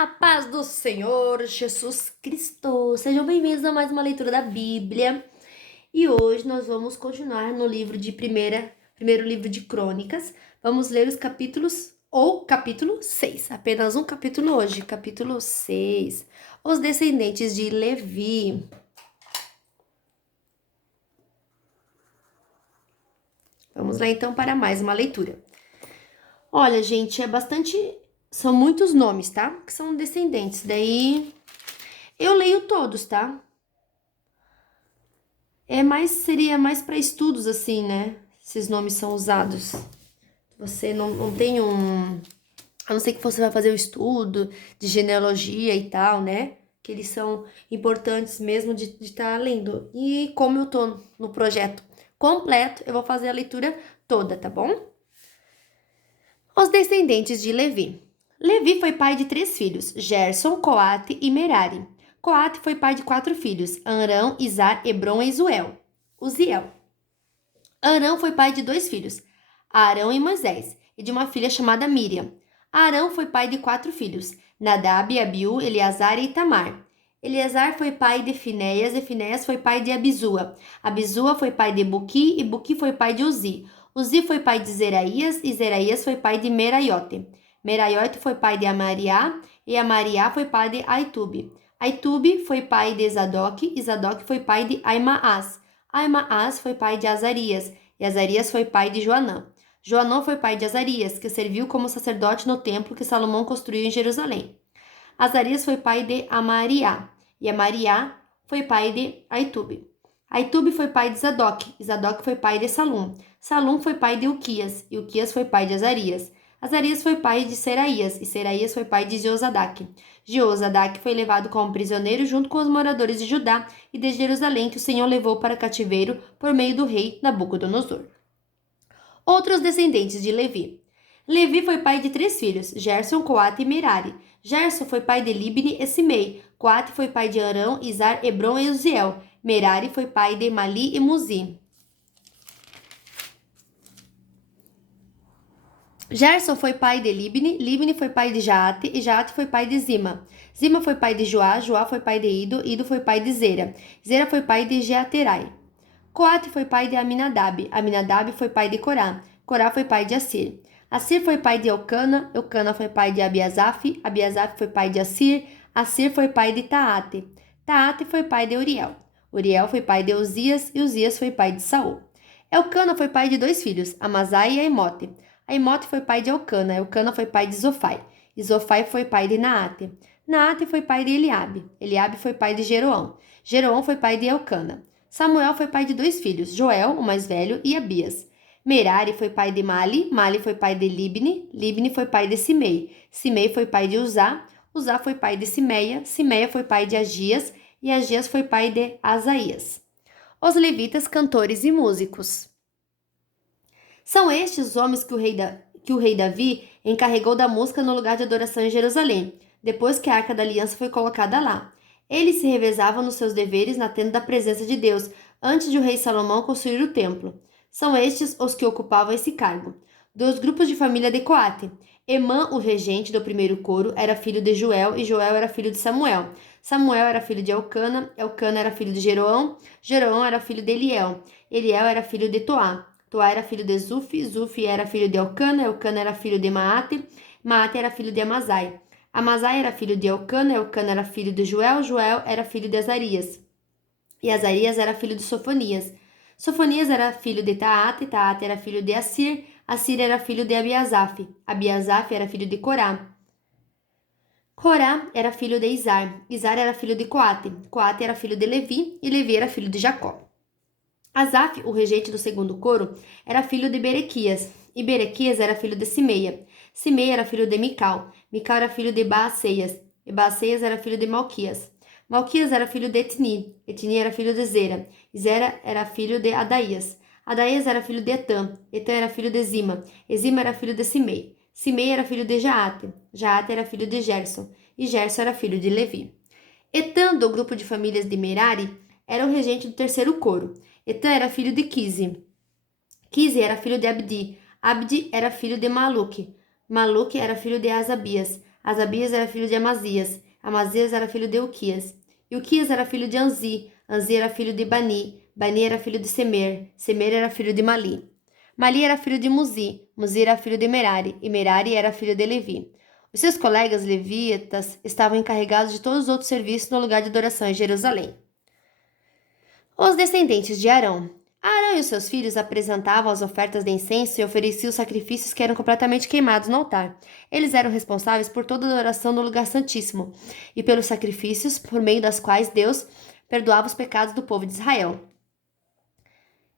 A paz do Senhor Jesus Cristo. Sejam bem-vindos a mais uma leitura da Bíblia. E hoje nós vamos continuar no livro de primeiro livro de Crônicas. Vamos ler os capítulos ou capítulo 6. Apenas um capítulo hoje, capítulo 6. Os descendentes de Levi. Vamos lá então para mais uma leitura. Olha, gente, são muitos nomes, tá? Que são descendentes. Daí eu leio todos, tá? Seria mais para estudos assim, né? Esses nomes são usados. Você não tem um. A não ser que você vai fazer o estudo de genealogia e tal, né? Que eles são importantes mesmo de estar lendo. E como eu tô no projeto completo, eu vou fazer a leitura toda, tá bom? Os descendentes de Levi. Levi foi pai de 3 filhos, Gerson, Coate e Merari. Coate foi pai de 4 filhos, Arão, Izar, Hebron e Uziel. Arão foi pai de 2 filhos, Arão e Moisés, e de uma filha chamada Miriam. Arão foi pai de 4 filhos, Nadab, Abiú, Eleazar e Itamar. Eleazar foi pai de Finéias, e Finéias foi pai de Abisua. Abisua foi pai de Buqui, e Buqui foi pai de Uzi. Uzi foi pai de Zeraías, e Zeraías foi pai de Meraiote. Meraiote foi pai de Amariá, e Amariá foi pai de Aitube. Aitube foi pai de Zadok, e Zadok foi pai de Aimaas. Aimaas foi pai de Azarias, e Azarias foi pai de Joanã. Joanã foi pai de Azarias, que serviu como sacerdote no templo que Salomão construiu em Jerusalém. Azarias foi pai de Amariá, e Amariá foi pai de Aitube. Aitube foi pai de Zadok, e Zadok foi pai de Salum. Salum foi pai de Uquias, e Uquias foi pai de Azarias. Azarias foi pai de Seraías, e Seraías foi pai de Jeozadak. Jeozadak foi levado como prisioneiro junto com os moradores de Judá e de Jerusalém que o Senhor levou para cativeiro por meio do rei Nabucodonosor. Outros descendentes de Levi. Levi foi pai de 3 filhos, Gerson, Coate e Merari. Gerson foi pai de Libni e Simei. Coate foi pai de Arão, Izar, Hebron e Uziel. Merari foi pai de Mali e Muzi. Gerson foi pai de Libni, Libni foi pai de Jaate, e Jaate foi pai de Zima. Zima foi pai de Joá, Joá foi pai de Ido, Ido foi pai de Zera. Zera foi pai de Jeaterai. Coate foi pai de Aminadab, Aminadab foi pai de Corá, Corá foi pai de Assir. Assir foi pai de Elcana, Elcana foi pai de Abiasaf, Abiasaf foi pai de Assir, Assir foi pai de Taate, Taate foi pai de Uriel. Uriel foi pai de Uzias, e Uzias foi pai de Saul. Elcana foi pai de 2 filhos, Amazai e Aimote. Aimote foi pai de Elcana, Elcana foi pai de Zofai, e Zofai foi pai de Naate. Naate foi pai de Eliabe, Eliabe foi pai de Jeroão, Jeroão foi pai de Elcana. Samuel foi pai de 2 filhos, Joel, o mais velho, e Abias. Merari foi pai de Mali, Mali foi pai de Libni, Libni foi pai de Simei, Simei foi pai de Uzá, Uzá foi pai de Simeia, Simeia foi pai de Agias, e Agias foi pai de Asaías. Os levitas, cantores e músicos. São estes os homens que o rei Davi encarregou da música no lugar de adoração em Jerusalém, depois que a Arca da Aliança foi colocada lá. Eles se revezavam nos seus deveres na tenda da presença de Deus, antes de o rei Salomão construir o templo. São estes os que ocupavam esse cargo. Dos grupos de família de Coate. Emã, o regente do primeiro coro, era filho de Joel, e Joel era filho de Samuel. Samuel era filho de Elcana, Elcana era filho de Jeroão, Jeroão era filho de Eliel, Eliel era filho de Toá. Toá era filho de Zufi, Zufi era filho de Elcana, Elcana era filho de Maate, Maate era filho de Amazai. Amazai era filho de Elcana, Elcana era filho de Joel, Joel era filho de Azarias. E Azarias era filho de Sofonias. Sofonias era filho de Taate, Taate era filho de Assir, Assir era filho de Abiasaf, Abiasaf era filho de Corá. Corá era filho de Izar, Izar era filho de Coate, Coate era filho de Levi, e Levi era filho de Jacó. Asaf, o regente do segundo coro, era filho de Berequias, e Berequias era filho de Simeia. Simeia era filho de Mical, Mical era filho de Baaseias, e Baaseias era filho de Malquias. Malquias era filho de Etni, Etni era filho de Zera, e Zera era filho de Adaías. Adaías era filho de Etã, Etã era filho de Zima, Zima era filho de Simei. Simei era filho de Jaate, Jaate era filho de Gerson, e Gerson era filho de Levi. Etã, do grupo de famílias de Merari, era o regente do terceiro coro. Etã era filho de Quise. Quise era filho de Abdi. Abdi era filho de Maluque. Maluque era filho de Asabias. Asabias era filho de Amazias. Amazias era filho de Uquias. Uquias era filho de Anzi. Anzi era filho de Bani. Bani era filho de Semer. Semer era filho de Mali. Mali era filho de Muzi. Muzi era filho de Merari. E Merari era filho de Levi. Os seus colegas levitas estavam encarregados de todos os outros serviços no lugar de adoração em Jerusalém. Os descendentes de Arão. Arão e os seus filhos apresentavam as ofertas de incenso e ofereciam os sacrifícios que eram completamente queimados no altar. Eles eram responsáveis por toda a adoração no lugar santíssimo e pelos sacrifícios por meio das quais Deus perdoava os pecados do povo de Israel.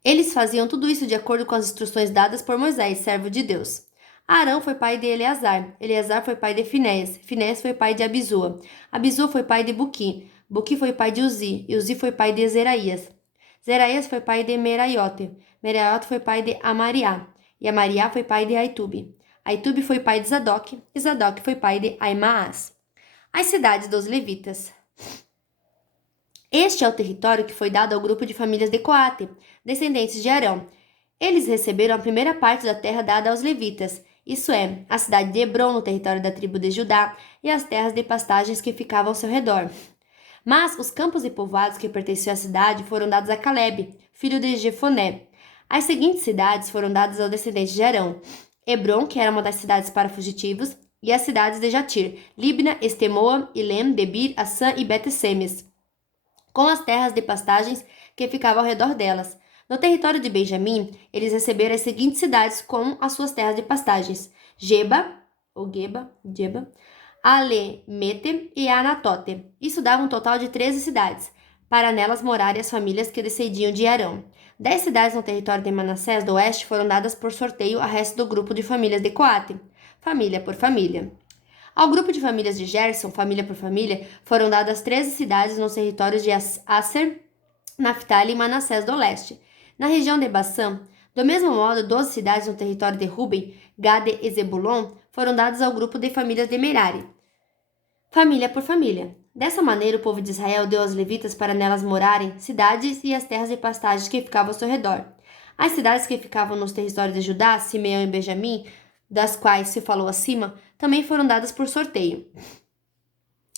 Eles faziam tudo isso de acordo com as instruções dadas por Moisés, servo de Deus. Arão foi pai de Eleazar. Eleazar foi pai de Finéias. Finéias foi pai de Abisua. Abisua foi pai de Buqui. Buqui foi pai de Uzi. E Uzi foi pai de Zeraías. Zeraías foi pai de Meraiote. Meraiote foi pai de Amariá. E Amariá foi pai de Aitube. Aitube foi pai de Zadok. E Zadok foi pai de Aimaas. As cidades dos levitas. Este é o território que foi dado ao grupo de famílias de Coate, descendentes de Arão. Eles receberam a primeira parte da terra dada aos levitas, isso é, a cidade de Hebron, no território da tribo de Judá, e as terras de pastagens que ficavam ao seu redor. Mas os campos e povoados que pertenciam à cidade foram dados a Caleb, filho de Jefoné. As seguintes cidades foram dadas aos descendentes de Arão: Hebron, que era uma das cidades para fugitivos, e as cidades de Jatir, Libna, Estemoa, Ilem, Debir, Assã e Bet-Semes, com as terras de pastagens que ficavam ao redor delas. No território de Benjamim, eles receberam as seguintes cidades com as suas terras de pastagens: Geba, Alemete e Anatote. Isso dava um total de 13 cidades, para nelas morarem as famílias que descendiam de Arão. 10 cidades no território de Manassés do Oeste foram dadas por sorteio ao resto do grupo de famílias de Coate, família por família. Ao grupo de famílias de Gerson, família por família, foram dadas 13 cidades nos territórios de Asser, Naftali e Manassés do Leste. Na região de Bassã, do mesmo modo, 12 cidades no território de Ruben, Gade e Zebulon foram dadas ao grupo de famílias de Merari, família por família. Dessa maneira, o povo de Israel deu aos levitas para nelas morarem cidades e as terras de pastagens que ficavam ao seu redor. As cidades que ficavam nos territórios de Judá, Simeão e Benjamim, das quais se falou acima, também foram dadas por sorteio.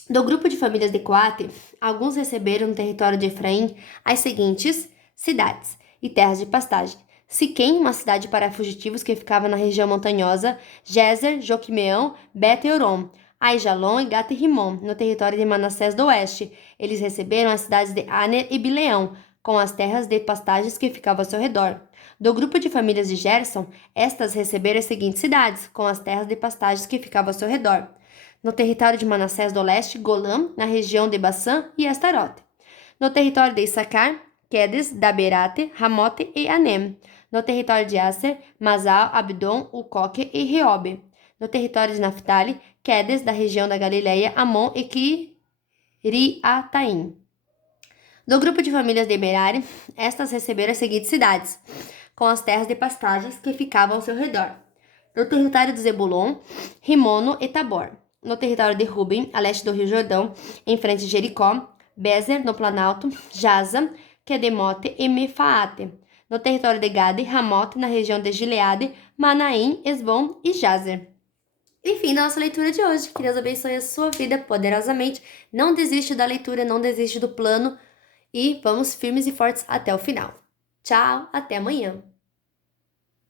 Do grupo de famílias de Coate, alguns receberam no território de Efraim as seguintes cidades e terras de pastagem: Siquém, uma cidade para fugitivos que ficava na região montanhosa, Gezer, Joquimeão, Bet-Eurom, Aijalon e Gat-Rimon, no território de Manassés do Oeste. Eles receberam as cidades de Aner e Bileão, com as terras de pastagens que ficavam ao seu redor. Do grupo de famílias de Gerson, estas receberam as seguintes cidades, com as terras de pastagens que ficavam ao seu redor. No território de Manassés do Leste, Golã, na região de Bassã e Astarote. No território de Issacar, Quedes, Daberate, Ramote e Anem. No território de Aser, Masal, Abdon, Ucoque e Reobe. No território de Naftali, Quedes, da região da Galileia, Amon e Kiriataim. Do grupo de famílias de Merari, estas receberam as seguintes cidades, com as terras de pastagens que ficavam ao seu redor. No território de Zebulon, Rimono e Tabor. No território de Ruben, a leste do Rio Jordão, em frente de Jericó, Bezer, no Planalto, Jaza, Quedemote e Mefaate. No território de Gade, Ramote, na região de Gileade, Manaim, Esbom e Jazer. Enfim, da nossa leitura de hoje. Que Deus abençoe a sua vida poderosamente. Não desiste da leitura, não desiste do plano. E vamos firmes e fortes até o final. Tchau, até amanhã.